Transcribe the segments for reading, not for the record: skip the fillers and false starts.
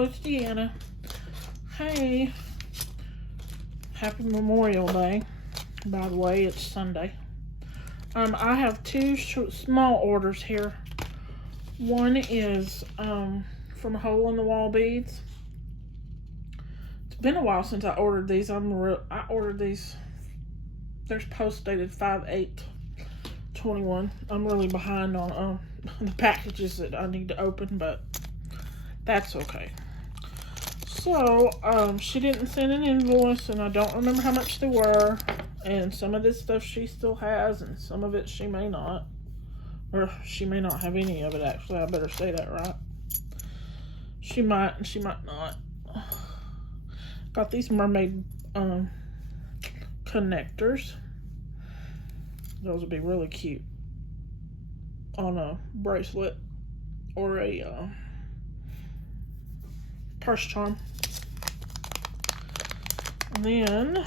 Oh, it's Deanna. Hey. Happy Memorial Day. By the way, it's Sunday. I have two small orders here. One is from Hole in the Wall Beads. It's been a while since I ordered these. I ordered these. There's post dated 5/8/21. I'm really behind on the packages that I need to open, but that's okay. So, she didn't send an invoice, and I don't remember how much they were. And some of this stuff she still has, and some of it she may not. Or she may not have any of it, actually. I better say that right. She might, and she might not. Got these Mermaid connectors. Those would be really cute on a bracelet or a purse charm. And then,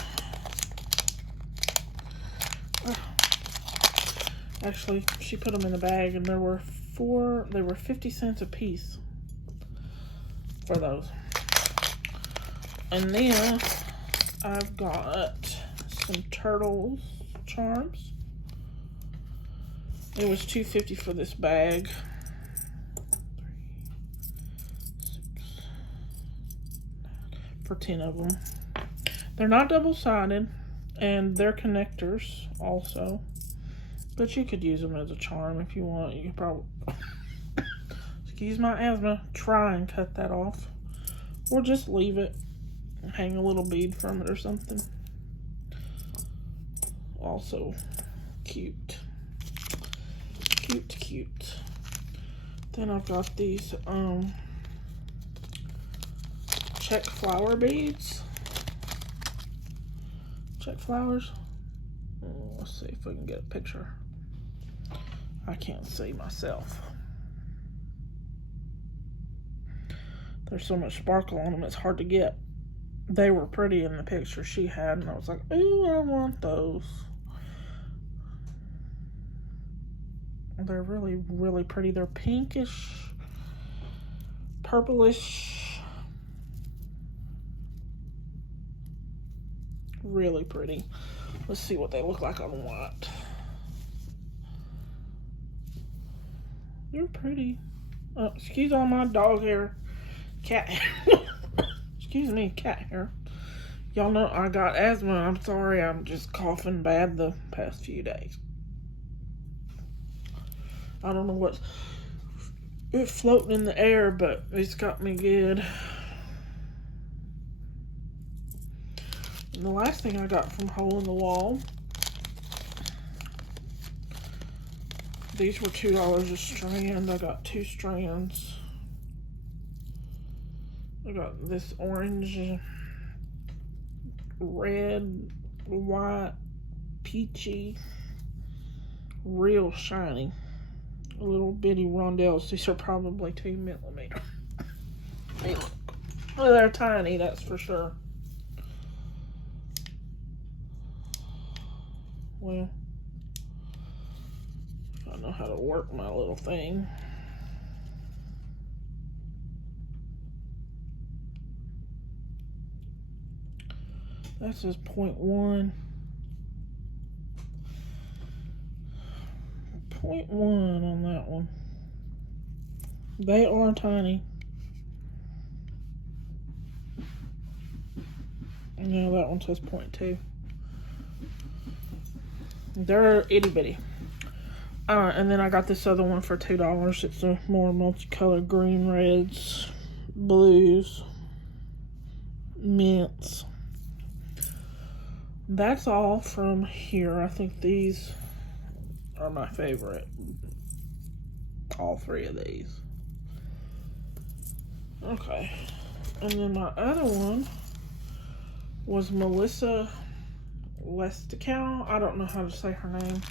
actually, she put them in the bag, and there were 50 cents a piece for those. And then I've got some turtles charms. It was $2.50 for this bag. 3, 6, 9, for 10 of them. They're not double-sided, and they're connectors also. But you could use them as a charm if you want. You could probably, excuse my asthma, try and cut that off. Or just leave it. Hang a little bead from it or something. Also cute. Cute. Then I've got these Czech flower beads. Czech flowers. Let's see if we can get a picture. I can't see myself. There's so much sparkle on them, it's hard to get. They were pretty in the picture she had, and I was like, ooh, I want those. They're really, really pretty. They're pinkish, purplish. Really pretty. Let's see what they look like on white. They're pretty. Oh, excuse all my dog hair. Cat hair. Excuse me, cat hair. Y'all know I got asthma. I'm sorry, I'm just coughing bad the past few days. I don't know what's floating in the air, but it's got me good. And the last thing I got from Hole in the Wall, these were $2 a strand. I got 2 strands. I got this orange, red, white, peachy, real shiny. Little bitty rondelles. These are probably 2mm. Well, they're tiny, that's for sure. Well, I know how to work my little thing. That says 0.1. 0.1 on that one. They are tiny. Yeah, that one says 0.2. They're itty bitty. And then I got this other one for $2. It's a more multicolored green, reds, blues, mints. That's all from here. I think these are my favorite. All 3 of these. Okay. And then my other one was Melissa Leistikow. I don't know how to say her name.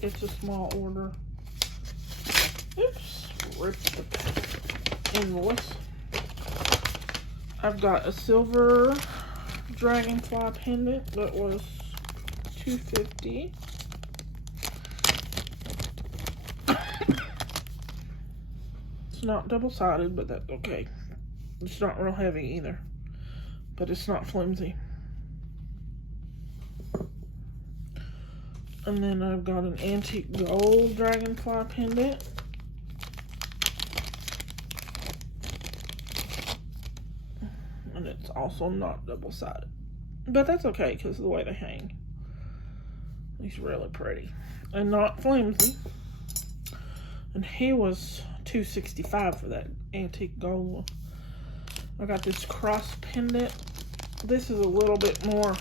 It's a small order. Oops. Ripped the invoice. I've got a silver dragonfly pendant that was $2.50. It's not double-sided, but that's okay. It's not real heavy either, but it's not flimsy. And then I've got an antique gold dragonfly pendant. And it's also not double-sided. But that's okay because of the way they hang. He's really pretty. And not flimsy. And he was $265 for that antique gold. I got this cross pendant. This is a little bit more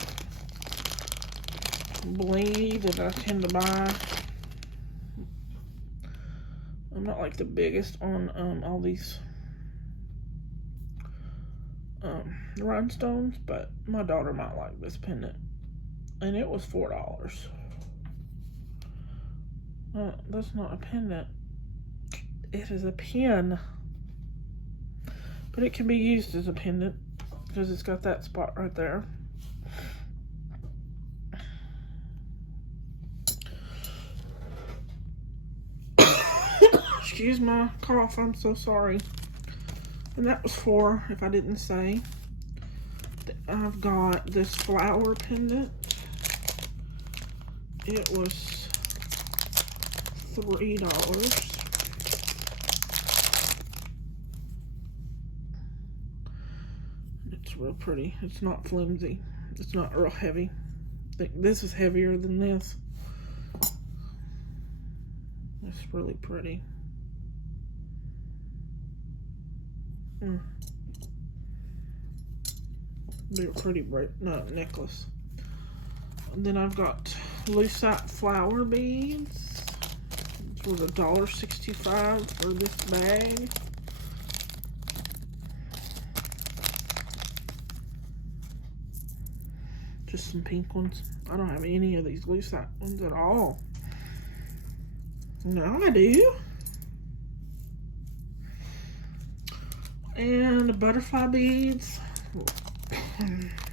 blingy than I tend to buy. I'm not like the biggest on all these rhinestones, but my daughter might like this pendant. And it was $4. That's not a pendant. It is a pin. But it can be used as a pendant because it's got that spot right there. Excuse my cough, I'm so sorry. And that was $4, if I didn't say. I've got this flower pendant. It was $3. It's real pretty. It's not flimsy. It's not real heavy. I think this is heavier than this. It's really pretty. They're pretty bright necklace. And then I've got Lucite flower beads. It was $1.65 for this bag. Just some pink ones. I don't have any of these Lucite ones at all. Now I do. And butterfly beads.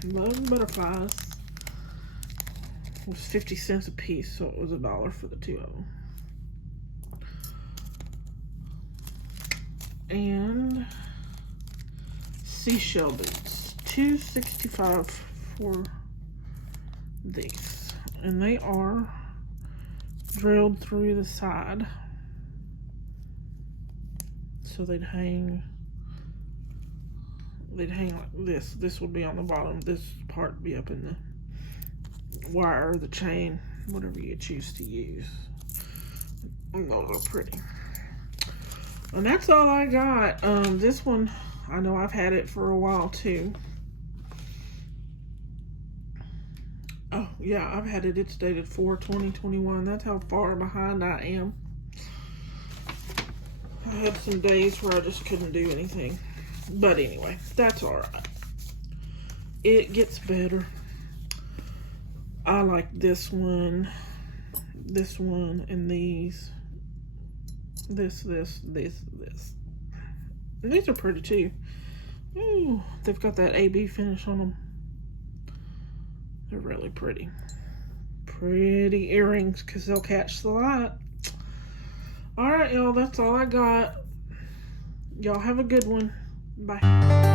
Love butterflies. It was 50 cents a piece, so it was $1 for the two of them. And seashell beads. $2.65 for these. And they are drilled through the side. So they'd hang like this. This would be on the bottom. This part would be up in the wire, the chain, whatever you choose to use. And those are pretty. And that's all I got. This one, I know I've had it for a while too. Oh yeah, I've had it. It's dated 4/20/21. That's how far behind I am. I had some days where I just couldn't do anything. But anyway, that's alright. It gets better. I like this one, and these. This. And these are pretty too. Ooh, they've got that AB finish on them. They're really pretty. Pretty earrings because they'll catch the light. Alright, y'all, that's all I got. Y'all have a good one. Bye.